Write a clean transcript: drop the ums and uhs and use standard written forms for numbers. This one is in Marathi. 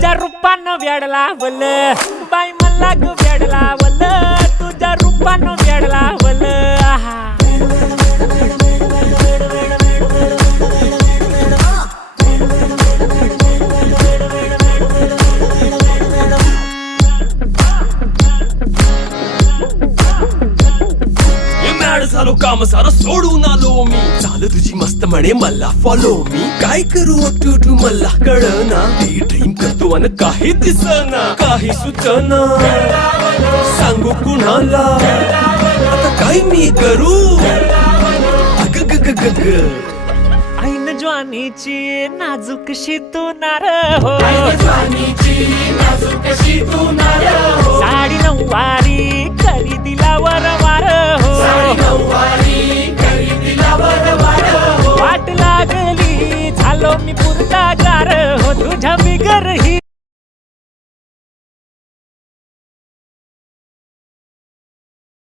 तुझ्या रूपानं वेड लावल बाई मला ग वेड लावल तुझ्या रूपानं वेड लावल आहा झालो काम सारं सोडून आलो मी चाल तुझी मस्त म्हणे मला फॉलो मी काय करू टू मला कळना ती ड्रीम करतो अन काही दिसना काही सुचना सांगू कुणाला आता काय मी करू अग ग ग ग ग ऐन ज्वानीची नाजूकशी तू नार हो साडी नऊवारी करी दिला वरवार हो वाट लागली झालो मी पुरता गार हो तुझ्या बिगर ही